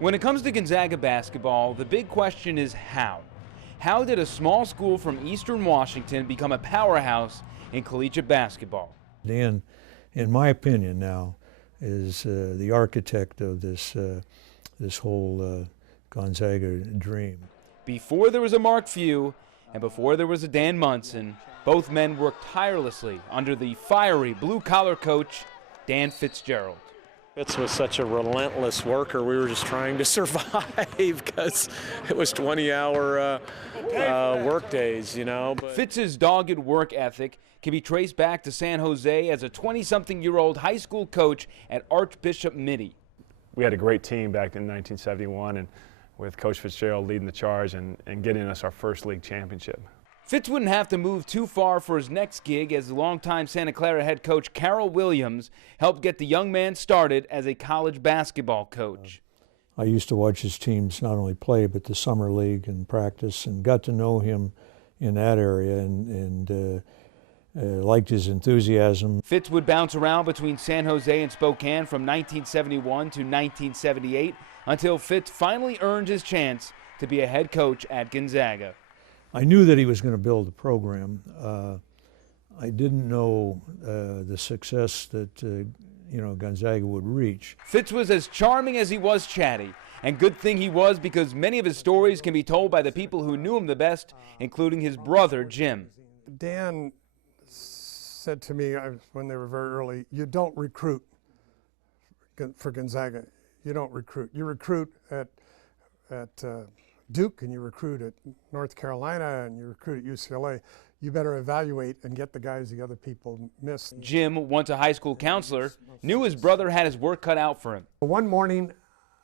When it comes to Gonzaga basketball, the big question is how. How did a small school from Eastern Washington become a powerhouse in collegiate basketball? Dan, in my opinion now, is the architect of this whole Gonzaga dream. Before there was a Mark Few and before there was a Dan Munson, both men worked tirelessly under the fiery blue-collar coach, Dan Fitzgerald. Fitz was such a relentless worker. We were just trying to survive because it was 20-hour work days, you know. Fitz's dogged work ethic can be traced back to San Jose as a 20-something-year-old high school coach at Archbishop Mitty. We had a great team back in 1971, and with Coach Fitzgerald leading the charge and getting us our first league championship. Fitz wouldn't have to move too far for his next gig, as the longtime Santa Clara head coach Carroll Williams helped get the young man started as a college basketball coach. I used to watch his teams not only play but the summer league and practice, and got to know him in that area and liked his enthusiasm. Fitz would bounce around between San Jose and Spokane from 1971 to 1978 until Fitz finally earned his chance to be a head coach at Gonzaga. I knew that he was going to build a program. I didn't know the success that Gonzaga would reach. Fitz was as charming as he was chatty, and good thing he was, because many of his stories can be told by the people who knew him the best, including his brother Jim. Dan said to me when they were very early, "You don't recruit for Gonzaga. You don't recruit. You recruit at Duke, and you recruit at North Carolina, and you recruit at UCLA. You better evaluate and get the guys the other people miss." Jim, once a high school counselor, knew his brother had his work cut out for him. One morning,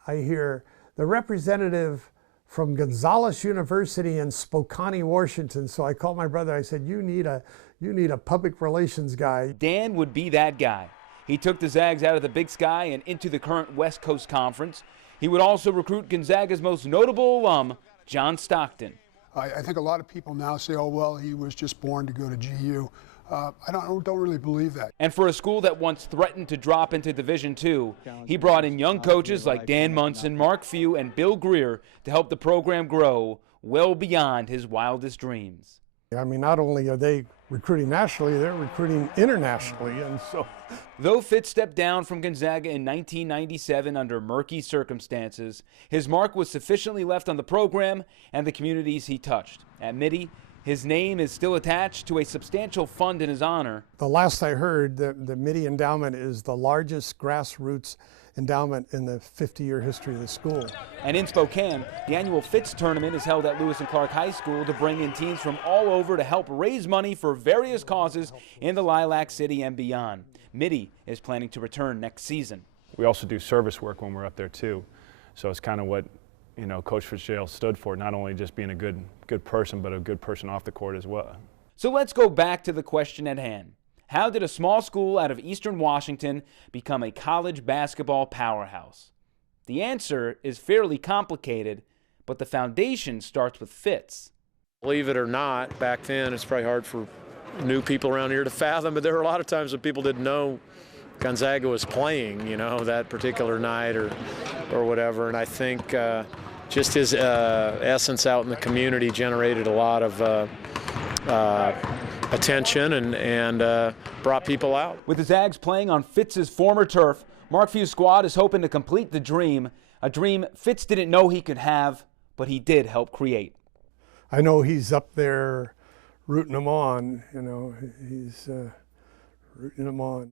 I hear the representative from Gonzales University in Spokane, Washington. So I called my brother. I said, you need a public relations guy." Dan would be that guy. He took the Zags out of the Big Sky and into the current West Coast Conference. He would also recruit Gonzaga's most notable alum, John Stockton. I think a lot of people now say, oh, well, he was just born to go to GU. I don't really believe that. And for a school that once threatened to drop into Division II, he brought in young coaches like Dan Munson, Mark Few, and Bill Greer to help the program grow well beyond his wildest dreams. I mean, not only are they recruiting nationally, they're recruiting internationally. And so, though Fitz stepped down from Gonzaga in 1997 under murky circumstances, his mark was sufficiently left on the program and the communities he touched. At Mitty, his name is still attached to a substantial fund in his honor. The last I heard, the Mitty Endowment is the largest grassroots endowment in the 50-year history of the school. And in Spokane, the annual Fitz tournament is held at Lewis and Clark High School to bring in teams from all over to help raise money for various causes in the Lilac City and beyond. Mitty is planning to return next season. We also do service work when we're up there too, so it's kind of what Coach Fitzgerald stood for, not only just being a good person, but a good person off the court as well. So let's go back to the question at hand. How did a small school out of Eastern Washington become a college basketball powerhouse? The answer is fairly complicated, but the foundation starts with Fitz. Believe it or not, back then it's probably hard for new people around here to fathom, but there were a lot of times when people didn't know Gonzaga was playing, that particular night or whatever. And I think just his essence out in the community generated a lot of attention and brought people out. With the Zags playing on Fitz's former turf, Mark Few's squad is hoping to complete the dream, a dream Fitz didn't know he could have, but he did help create. I know he's up there rooting them on, he's rooting them on.